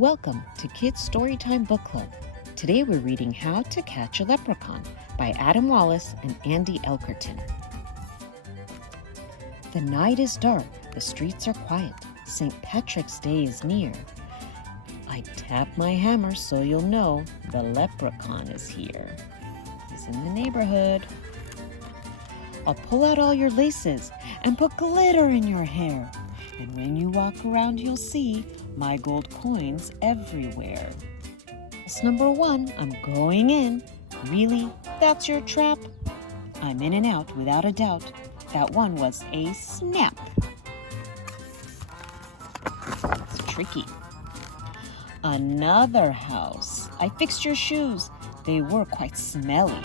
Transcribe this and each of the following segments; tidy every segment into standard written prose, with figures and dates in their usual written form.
Welcome to Kids Storytime Book Club. Today we're reading How to Catch a Leprechaun by Adam Wallace and Andy Elkerton. The night is dark, the streets are quiet, St. Patrick's Day is near. I tap my hammer so you'll know the leprechaun is here. He's in the neighborhood. I'll pull out all your laces and put glitter in your hair. And when you walk around, you'll see my gold coins everywhere. House number 1, I'm going in. Really? That's your trap? I'm in and out without a doubt. That one was a snap. It's tricky. Another house. I fixed your shoes. They were quite smelly.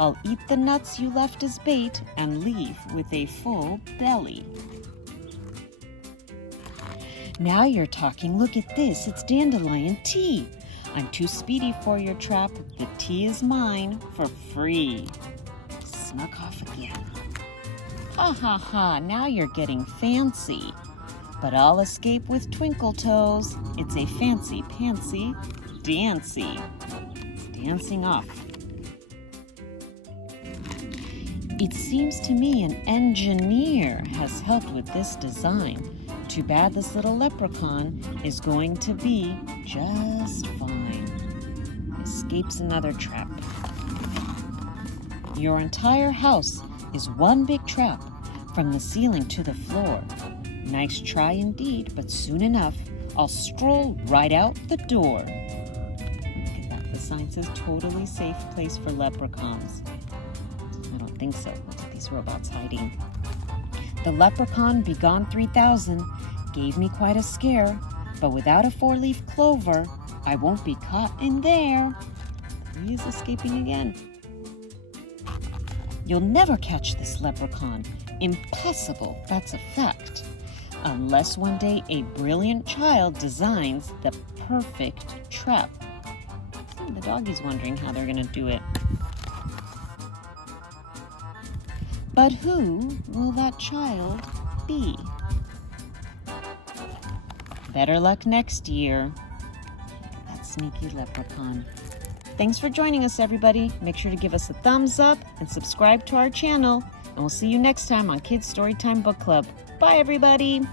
I'll eat the nuts you left as bait and leave with a full belly. Now you're talking. Look at this. It's dandelion tea. I'm too speedy for your trap. The tea is mine for free. Snuck off again. Ha ha ha. Now you're getting fancy. But I'll escape with twinkle toes. It's a fancy pantsy dancy. It's dancing off. It seems to me an engineer has helped with this design. Too bad this little leprechaun is going to be just fine. Escapes another trap. Your entire house is one big trap, from the ceiling to the floor. Nice try indeed, but soon enough, I'll stroll right out the door. Look at that. The sign says totally safe place for leprechauns. I don't think so. Look at these robots hiding. The leprechaun, begone 3000, gave me quite a scare, but without a 4-leaf clover, I won't be caught in there. He is escaping again. You'll never catch this leprechaun. Impossible, that's a fact. Unless one day a brilliant child designs the perfect trap. The doggy's wondering how they're going to do it. But who will that child be? Better luck next year. That sneaky leprechaun. Thanks for joining us, everybody. Make sure to give us a thumbs up and subscribe to our channel. And we'll see you next time on Kids Storytime Book Club. Bye, everybody.